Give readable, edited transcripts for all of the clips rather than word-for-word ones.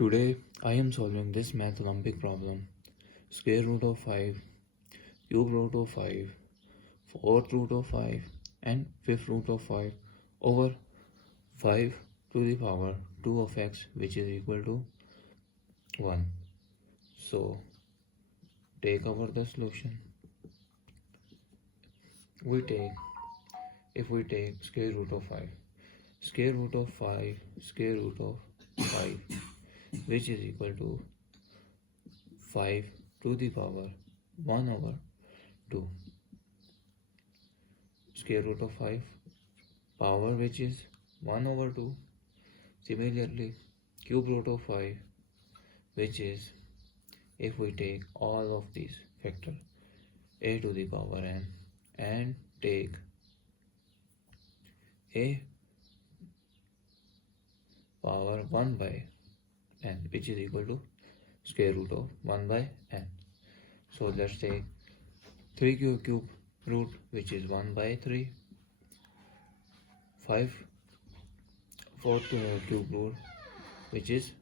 Today I am solving this Math Olympic problem. Square root of 5, cube root of 5, fourth root of 5 and fifth root of 5 over 5 to the power 2 of x, which is equal to 1. So take over the solution. If we take square root of 5, square root of 5, square root of 5, which is equal to 5 to the power 1 over 2. Square root of 5, power which is 1 over 2. Similarly, cube root of 5, which is, if we take all of these factors a to the power n and take a power 1 by n, which is equal to square root of 1 by n. So let's take 3 cube root, which is 1 by 3, 5 fourth cube root, which is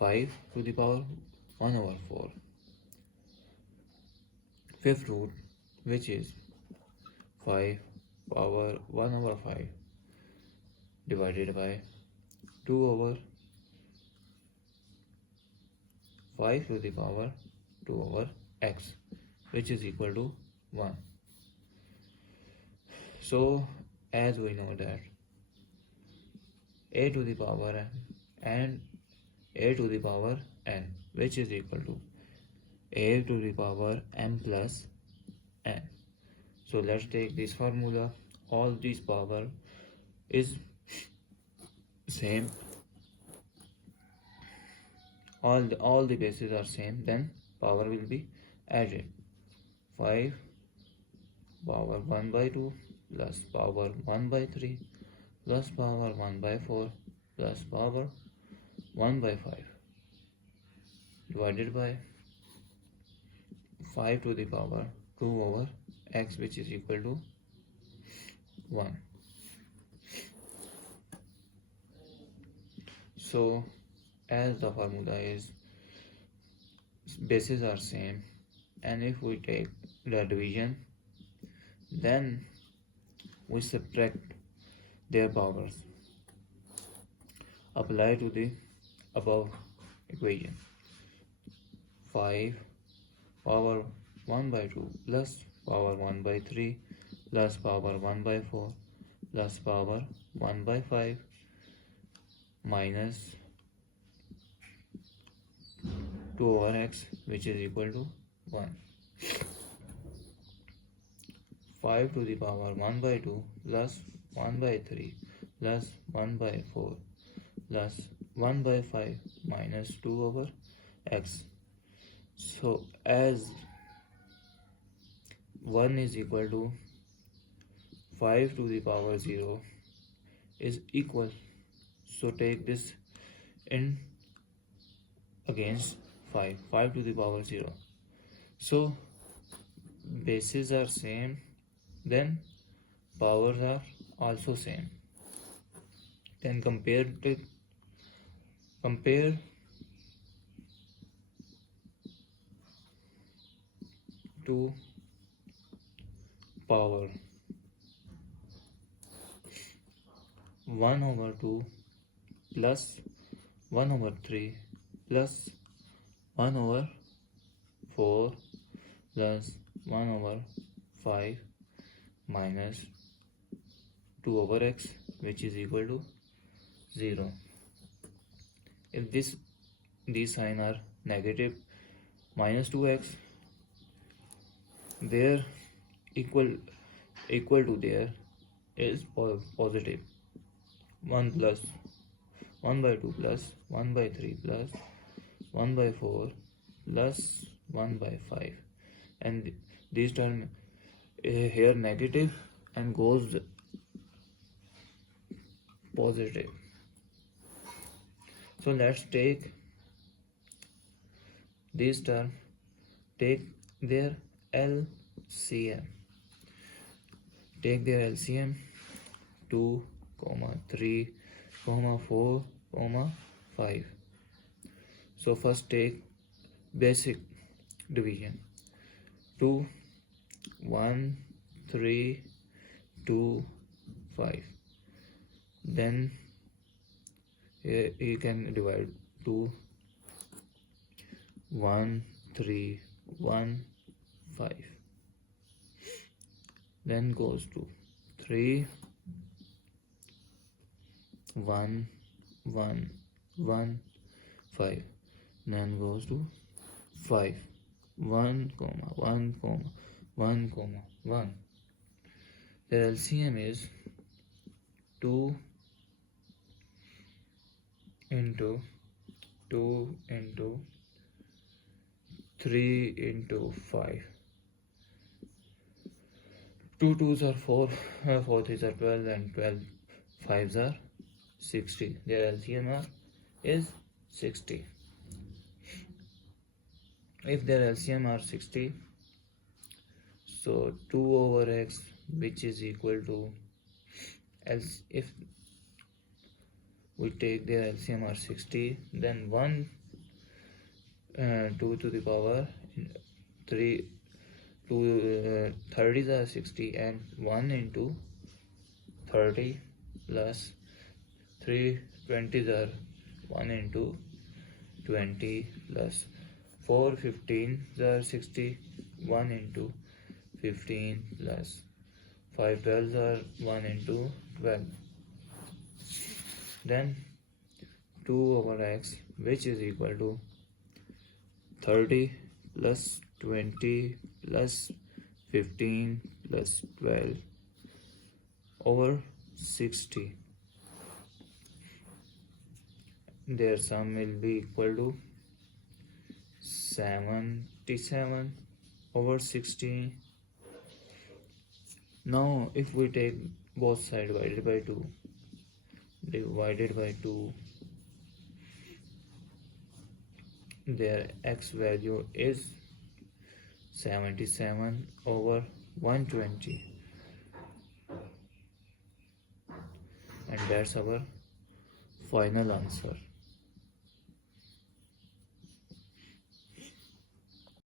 5 to the power 1 over 4, fifth root, which is 5 power 1 over 5 divided by 2 over 5 to the power 2 over x, which is equal to 1. So as we know that a to the power n and a to the power n, which is equal to a to the power m plus n. So let's take this formula. All these power is same, all the bases are same, then power will be added. 5 power 1 by 2 plus power 1 by 3 plus power 1 by 4 plus power 1 by 5 divided by 5 to the power 2 over x, which is equal to 1. So as the formula is bases are same, and if we take the division, then we subtract their powers, apply to the above equation. 5 power 1 by 2 plus power 1 by 3 plus power 1 by 4 plus power 1 by 5 minus 2 over x, which is equal to 1. 5 to the power 1 by 2 plus 1 by 3 plus 1 by 4 plus 1 by 5 minus 2 over x. So as 1 is equal to 5 to the power 0 is equal, so take this in against 5 to the power 0. So bases are same, then powers are also same. Then compare to power 1 over 2 plus 1 over 3 plus 1 over 4 plus 1 over 5 minus 2 over x, which is equal to 0. If these signs are negative, minus 2x, there equal to there is positive. 1 plus 1 by 2 plus 1 by 3 plus 1 by 4 plus 1 by 5, and this term here negative and goes positive. So let's take this term, take their LCM. Take their LCM 2, 3, 4, 5. So first take basic division. 2, 1, 3, 2, 5. Then here you can divide 2, 1, 3, 1, 5. Then goes to 3, 1, 1, 1, 5. Then goes to 5, 1, 1, 1, 1. The LCM is 2 into 2 into 3 into 5. 2 2s are 4, 4 3s are 12, and 12 5s are 60. Their LCM is 60. If their LCM are 60, so 2 over x, which is equal to, if we take their LCM are 60, then 2 to the power 3, 2 30s are 60, and 1 into 30 plus 3 20s are 1 into 20 plus 4 15s are 60, 1 into 15 plus 5 12s are 1 into 12. Then 2 over x, which is equal to 30 plus 20 plus 15 plus 12 over 60. Their sum will be equal to 77 over 60. Now if we take both sides divided by 2, their x value is 77 over 120, and that's our final answer.